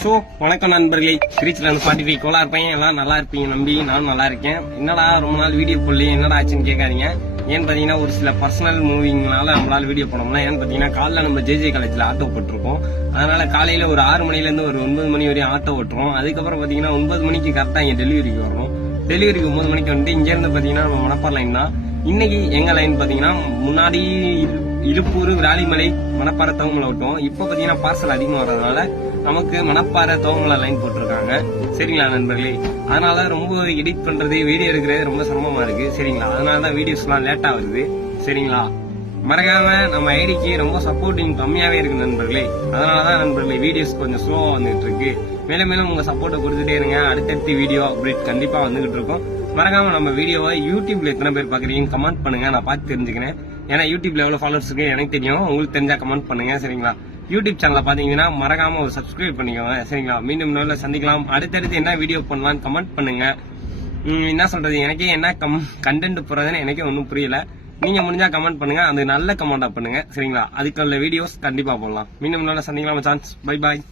So வணக்கம் நண்பர்களே, திருச்சியில் வந்து 45 கோலா இருப்பேன். எல்லாம் நல்லா இருப்பீங்க நம்பி நானும் நல்லா இருக்கேன். என்னடா ரொம்ப நாள் வீடியோ போடலையே, என்னடா ஆச்சுன்னு கேட்காதீங்க. ஏன்னு பார்த்தீங்கன்னா ஒரு சில பர்சனல் மூவிங்னால நம்மளால வீடியோ போனோம்னா, ஏன்னு பார்த்தீங்கன்னா காலைல நம்ம ஜேஜே காலேஜில் ஆட்டோ போட்டிருக்கோம். அதனால காலையில் ஒரு 6 மணிலேருந்து ஒரு 9 மணி வரையும் ஆட்டோ ஓட்டுறோம். அதுக்கப்புறம் பார்த்தீங்கன்னா 9 மணிக்கு கரெக்டாக இங்கே டெலிவரிக்கு வரணும். டெலிவரிக்கு 9 மணிக்கு வந்துட்டு இங்கேருந்து பார்த்தீங்கன்னா நம்ம மணப்பாறை லைன் தான். இன்னைக்கு எங்க லைன் பார்த்தீங்கன்னா முன்னாடி இழுப்பூர் விராலிமலை மணப்பாறை தவமலை ஓட்டும். இப்போ பார்த்தீங்கன்னா பார்சல் அதிகமாக வர்றதுனால நமக்கு மணப்பாறை தவமலை லைன் போட்டிருக்காங்க. சரிங்களா நண்பர்களே, அதனால ரொம்ப எடிட் பண்றது வீடியோ எடுக்கிறது ரொம்ப சிரமமா இருக்கு. சரிங்களா, அதனாலதான் வீடியோஸ் எல்லாம் லேட்டா வருது. சரிங்களா, மறக்காம நம்ம ஐடிக்கு ரொம்ப சப்போர்ட்டிங் கம்மியாவே இருக்கு நண்பர்களே. அதனாலதான் நண்பர்களே வீடியோஸ் கொஞ்சம் ஸ்லோவா வந்துட்டு இருக்கு. மேலும் மேலும் உங்க சப்போர்ட்டை கொடுத்துட்டே இருங்க. அடுத்தடுத்து வீடியோ அப்டேட் கண்டிப்பா வந்துகிட்டு இருக்கும். மறக்காம நம்ம வீடியோவை யூடியூப்ல எத்தனை பேர் பாக்குறீங்க கமெண்ட் பண்ணுங்க, நான் பார்த்து தெரிஞ்சுக்கிறேன். ஏன்னா யூடியூப்ல எவ்வளவு ஃபாலோவர்ஸ் இருக்கு எனக்கு தெரியும், உங்களுக்கு தெரிஞ்சா கமெண்ட் பண்ணுங்க. சரிங்களா, யூடியூப் சேனலை பாத்தீங்கன்னா மறக்காம ஒரு சப்ஸ்கிரைப் பண்ணிக்கோங்க. சரிங்களா, மீண்டும் நல்ல சந்திக்கலாம். அடுத்தடுத்து என்ன வீடியோ பண்ணலாம்னு கமெண்ட் பண்ணுங்க. என்ன சொல்றது, எனக்கே என்ன கண்டென்ட் போறதுன்னு எனக்கே ஒன்றும் புரியல. நீங்க முடிஞ்சா கமெண்ட் பண்ணுங்க, அது நல்ல கமெண்டா பண்ணுங்க. சரிங்களா, அதுக்குள்ள வீடியோஸ் கண்டிப்பா போடலாம். மீண்டும் நல்ல சந்திக்கலாம். Chance bye bye.